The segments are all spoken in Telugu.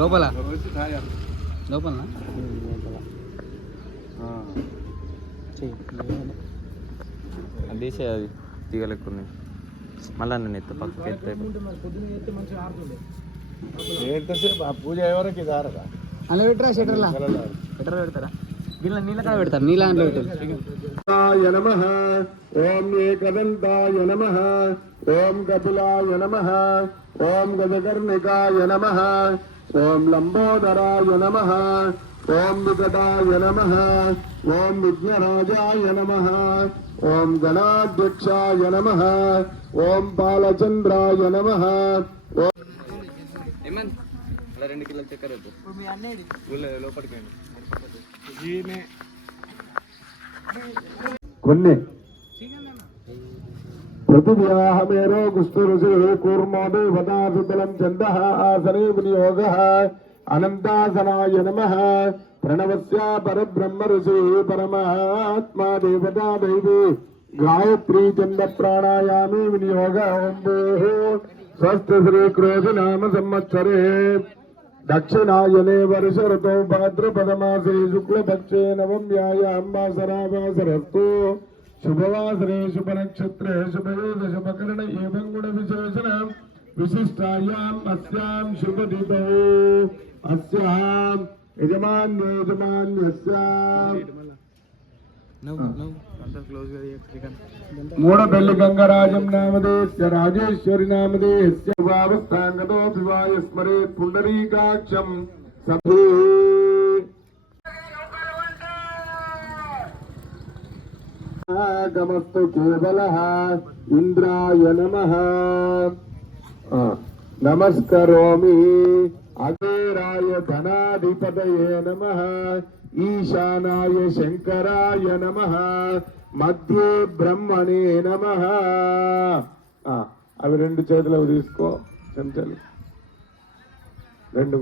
లోపల లోపల తీసే అది తీగలెక్కున్నాయి మళ్ళీ నేను ఎత్త పక్కకి ఎత్తే పూజ ఎవరికి ఇది ఆరదా అలా పెట్టరా షెటర్లా షెటర్ పెడతారా దీనిలో నీళ్ళ కాడ పెడతారు నీళ్ళ దాంట్లో పెట్టారు నమః ఓం ఏకదంతాయ నమః ఓం కపిలాయ నమః ఓం గజకర్ణికాయ నమః ఓం లంబోదరాయ నమః ఓం వికటాయ నమః ఓం విఘ్నరాజాయ నమః ఓం గణాధ్యక్షాయ నమః ఓం బాలచంద్రాయ నమః అలా 2 కిలోల చక్కెర లోపలికి కొన్ని పృథివ్యాహమేరో కుష్ఠరుషి కూర్మోదే వదాసుబలం చంద ఆసనే వినియోగ అనంతాసనాయ నమః ప్రణవస్య పరబ్రహ్మ ఋషి పరమాత్మా దేవతా దైవీ గాయత్రీ చంద ప్రాణాయామి వినియోగ ఓం స్వస్తి శ్రీ క్రోధి నామ సంవత్సరే దక్షిణాయనే వర్ష ఋతో భాద్రపదమాసే శుక్లపక్షే నవమ్యాయాం వాసరావాసరస్తు శుభవాసరే శుభనక్షత్రే శుభవేద శుభకరణ ఏవం గుణ విశేషణ విశిష్టాయాం అస్యాం శుభదితో అస్యాం యజమాన్యస్యాం మూఢబెల్లి గంగరాజం నామదేశ్య రాజేశ్వరి నామదేశ్య భావస్థాంగతో వివాయ స్మరేత్ పుండరీకాక్షం సభే గమస్తు కేవలః ఇంద్రాయ నమః నమస్కరోమి అగేరాయ ధనాధిపతయే నమః ఈశానాయ శంకరాయ నమః మధ్యే బ్రహ్మణే నమః అవి 2 చేతులు తీసుకో చెంచాలు 2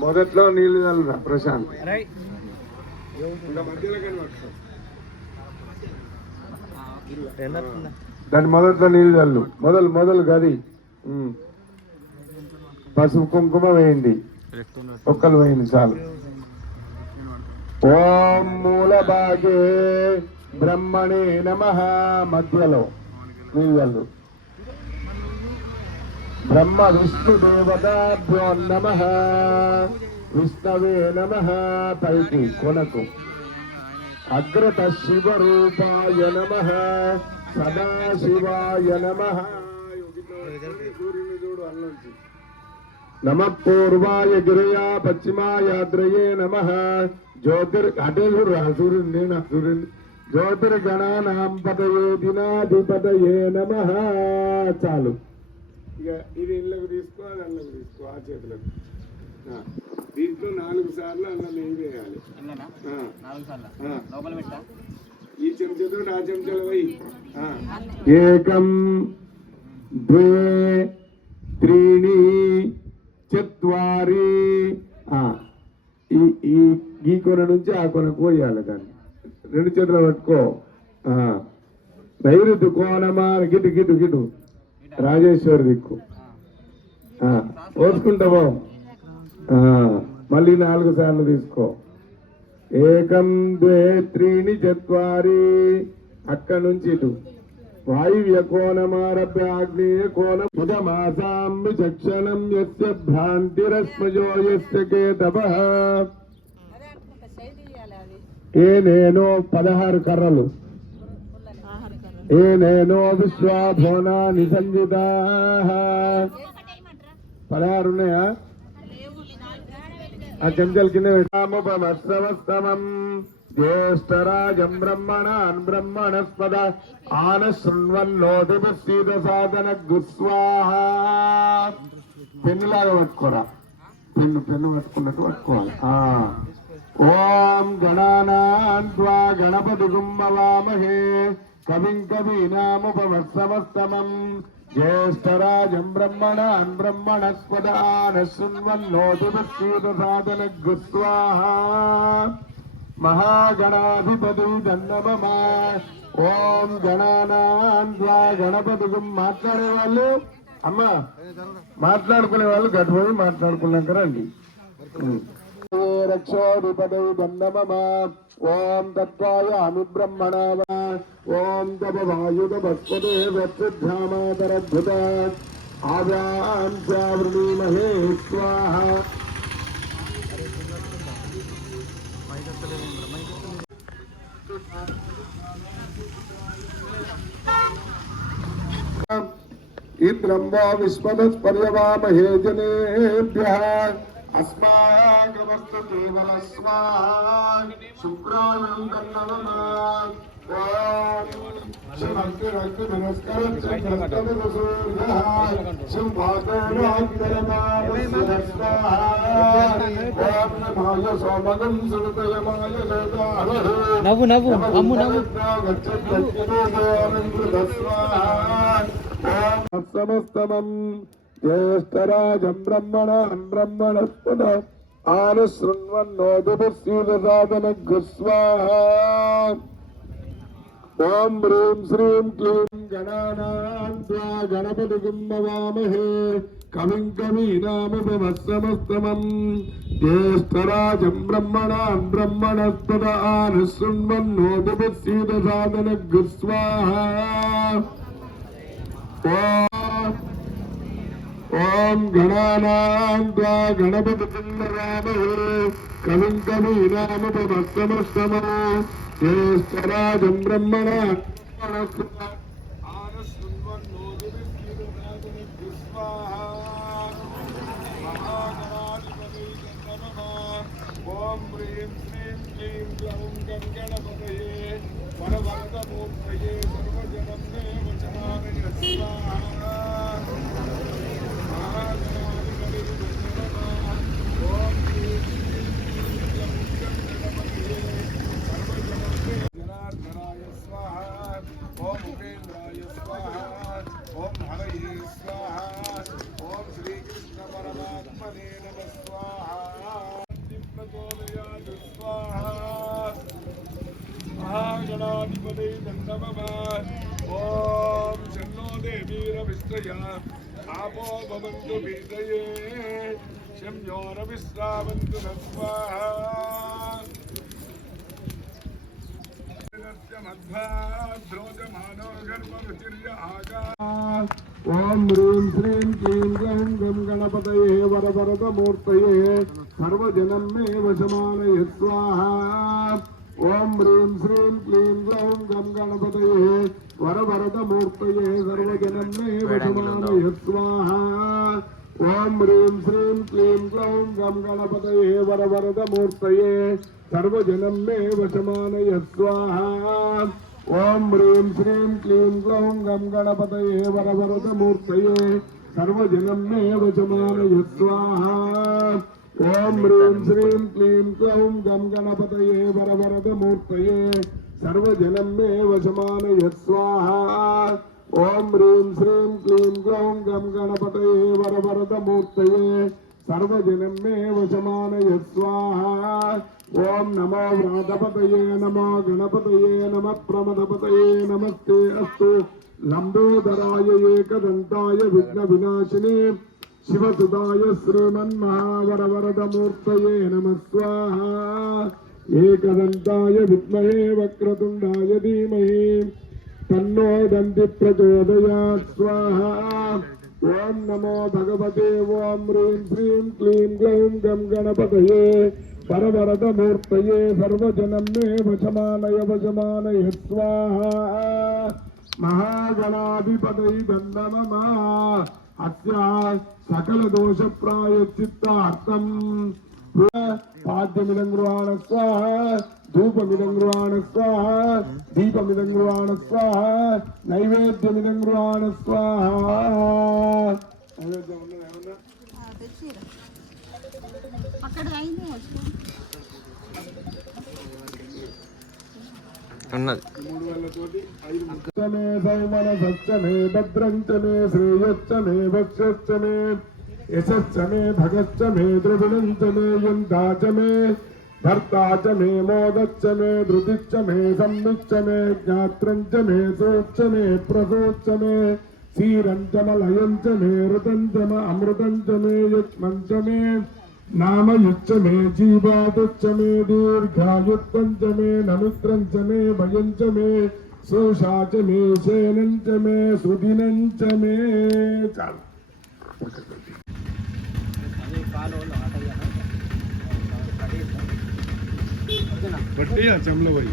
మొదట్లో నీళ్ళు చల్లరా ప్రశాంత్ దాని మొదట్లో నీళ్ళు చల్లు మొదలు గది పసుపు కుంకుమ వేయండి ఒక్కలు వేయండి చాలు ఓం మూల భాగే బ్రహ్మణే నమః మధ్యలో నీళ్ళు బ్రహ్మ విష్ణు దేవతాభ్యో నమః విష్ణవే నమః పైకి కొనకు అగ్రత శివరూపాయ నమః సదాశివాయ నమః నమ పూర్వాయ గిరయా పశ్చిమాయాద్రయే నమః జ్యోతిర్గణానాం పతయే దినాధిపతయే నమః చాలు ఇక ఇది ఇళ్ళకు తీసుకో అది అన్నకు తీసుకో ఆ చేతులకు దీంట్లో 4 సార్లు అన్న నెయ్యి వేయాలి ఈ చెంచాతో ఆ చెంచాలు పోయి ఏకం ద్వే త్రీణి చత్వారి ఈ కొన నుంచి ఆ కొనకు పోయాలి దాన్ని 2 చేతులు పట్టుకో నైరుతి కోనమా గిటు రాజేశ్వరి దిక్కు పోసుకుంటావా మళ్ళీ 4 సార్లు తీసుకో ఏకం ద్వే త్రీణి చత్వారి అక్కడి నుంచి ఇటు వాయువ్య కోణమారభ్య ఆగ్నేయ కోణం ఉదమాసాం విచక్షణం యస్య భ్రాంతిరస్మయో యస్య కేతవః ఏనేనో 16 కర్రలు ఏనేనో విశ్వాభోనాని సంయుతాః 16 ఉన్నాయా ఆ చెంచల్ కింద పెట్టాముపమస్తమస్తమం జ్యేష్ఠరాజం బ్రహ్మణాన్ బ్రహ్మణస్పద ఆనశృణ్వన్నోతిపసీద సాధన గుస్వాహ పెన్నులాగా పట్టుకోరా పెన్ను పట్టుకున్నట్టు పట్టుకోవాలి ఓం గణానాన్వా గణపతి గుమ్మవామహే కవిం కవీనాముపమస్తమస్తమం జ్యేష్ఠరాజం బ్రహ్మణాన్ బ్రహ్మణస్పద ఆనశృణ్వన్నోతిపసీద సాధన గుస్వాహ మహాగణాధిపతి నమః ఓం గణానాం త్వా గణపతిగం. మాట్లాడే వాళ్ళు అమ్మ మాట్లాడుకునే వాళ్ళు గడిపోయి మాట్లాడుకున్నాక రండి. రక్షోధిపతై దండమమ. ఓం తత్వాయామి బ్రహ్మణ. ఓం తపవాయుధపస్పదే వత్సధ్యామాతరద్భుత ఆవ్యాం చావృణీమహే స్వాహ. ఇంద్రం వా విశ్వదస్పర్యవామహే జనేభ్యః अस्माकमस्तु केवल स्वाहा. शुक्राणं तन्नमः. ओम शिवंति रक्त नमस्कार चक्रस्कंद सूर्यः शिवातोरात्तरमावस्य स्वाहा. ओम नमाय सोमगं सुरतयमाय सदाहः. నవ్వు నవ్వు అమ్ము నవ్వు. ओम समस्तमं ज्येष्ठराजं ब्रह्मणां ब्रह्मणस्पद आनुशृण्वन्नोदुपस्यूतसादनघ्स्वाहा. ओम ह्रीं श्रीं क्लीं गणानां त्वा गणपतिं नमामहे. कविं कवीनामुपमस्समस्तमं ज्येष्ठराजं ब्रह्मणां ब्रह्मणस्पद आनुशृण्वन्नोदुपस्यूतसादनघ्स्वाहा. ओम गणानां त्वा गणपतिं नमामहे. कविं कवीनामुपमस्समस्तमं ज्येष्ठराजं ब्रह्मणां ओम ह्रीं श्रीं क्लीं ग्लौं गणपतये वरवरदमूर्तये सर्वजनं देवचराय स्वाहा. जनार्दनाय स्वाहा. ओम उपेन्द्राय स्वाहा. ओम हरये स्वाहा. ओम श्री कृष्ण परमात्मने नमः स्वाहा. प्रचोदयात् स्वाहा. महागणाधिपते नमः. ओम शन्नो देवीरविष्टया आपो भवन्तु भीतये. शम्योरविश्रावन्तु नः स्वाहा. ओम ह्रीं श्रीं क्लीं ग्लौं गं गणपतये वरवरदमूर्तये सर्वजनं मे वशमानय स्वाहा. ओम ह्रीं श्रीं क्लीं ग्लौं गं गणपतये वरवरदमूर्तये सर्वजनं मे वशमानय स्वाहा. ओम ह्रीं श्रीं क्लीं ग्लौं गं गणपतये वरवरदमूर्तये सर्वजनं मे वशमानय स्वाहा. ओम ह्रीं श्रीं क्लीं ग्लौं गं गणपतये वरवरदमूर्तये सर्वजनं मे वशमानय स्वाहा. ओम ह्रीं श्रीं क्लीं ग्लौं गं गणपतये वरवरदमूर्तये सर्वजनं मे वशमानय स्वाहा. ओम ह्रीं श्रीं क्लीं ग्लौं गं गणपतये वरवरदमूर्तये सर्वजनं मे वशमानय स्वाहा. ओम नमो व्रातपतये नमो गणपतये नमः प्रमदपतये नमस्ते अस्तु लंबोदराय एकदंताय विघ्नविनाशिने शिवसुताय श्रीमन्महावरवरदमूर्तये नमः स्वाहा. एकदंताय विद्महे वक्रतुंडाय धीमहि तन्नो दन्ति प्रचोदयात् स्वाहा. ओम नमो भगवते. ओम ह्रीं श्रीं क्लीं ग्लौं गं गणपतये वरवरदमूर्तये सर्वजनं मे वशमानय वशमानय स्वाहा. महागणाधिपतये नमः. अस्य सकलदोषप्रायश्चित्तार्थं पाद्यमिदं गृहाण स्वाहा. धूपमिदं गृहाण स्वाहा. दीपमिदं गृहाण स्वाहा. नैवेद्यमिदं गृहाण स्वाहा. मे सौमनसश्च मे भद्रञ्च मे श्रेयश्च मे वक्षश्च मे यशश्च मे भगश्च मे द्रविणञ्च मे यन्ता च मे धर्ता च मे मोदच्च मे धृतिश्च मे संविच्च मे ज्ञात्रं च मे सोच्च मे प्रसोच्च मे क्षीरं च मलयं च मे ऋतं च म अमृतं च मे युष्मं च मे नामयुच्च मे जीवादुच्च मे दीर्घायुत्वं च मे नमित्रं च मे भयं च मे सोषा च मे शेनं च मे सुदिनं च मे चाल बढ़िया चमलो भाई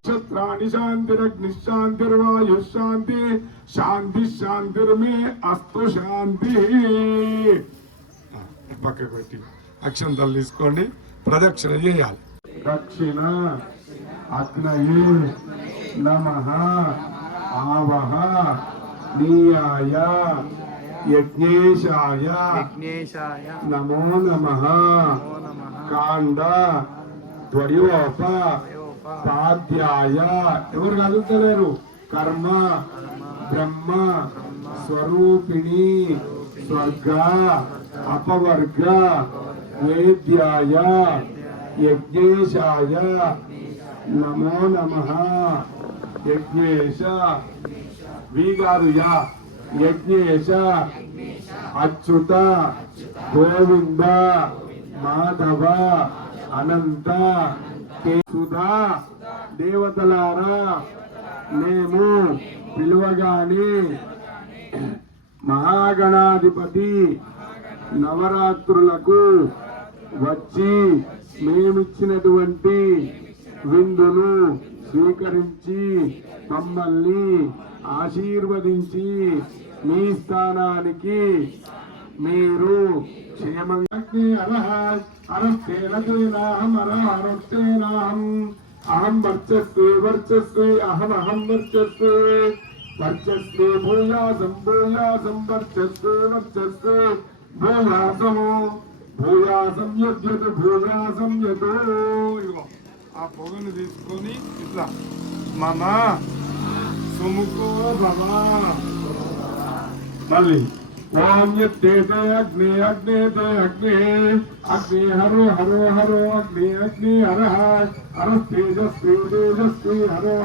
क्षत्राणि शांतिरग्निशांतिर्वायुः शांति शांति शांतिर्मे अस्तु शांति పక్కకు పెట్టి అక్షంతలు తీసుకోండి ప్రదక్షిణ చేయాలి దక్షిణ అగ్నయే నమః ఆవహ నీయాయ యజ్ఞేశాయ నమో నమః కాండ త్వయోప పాద్యాయ ఎవరు కలుగుతలేరు కర్మ బ్రహ్మ స్వరూపిణి స్వర్గ అపవర్గ వేద్యాయ యజ్ఞేశాయ నమో నమః యజ్ఞేశ వీగారుయా యజ్ఞేశ అచ్యుత గోవింద మాధవ అనంత సుధా దేవతలారా మేము పిలువగానే మహాగణాధిపతి నవరాత్రులకు వచ్చి మేమిచ్చినటువంటి విందును స్వీకరించి మమ్మల్ని ఆశీర్వదించి మీ స్థానానికి మీరు క్షేమంగా అహం వర్చస్వి వర్చస్వి అహం వర్చస్వి వర్చస్వి భూయాసం భూయాసం వర్చస్వి వర్చస్వి భూయాసము భూయాసం యద్యత్ భూయాసం యతో ఆ పొగను తీసుకొని ఇట్లా మమ సుముఖో భవ మళ్ళీ ఓం యత్తేతే అగ్ని అగ్నేతే అగ్ని అగ్ని హరో హరో హరో అగ్ని అగ్ని హర హర తేజస్వి తేజస్వి హరో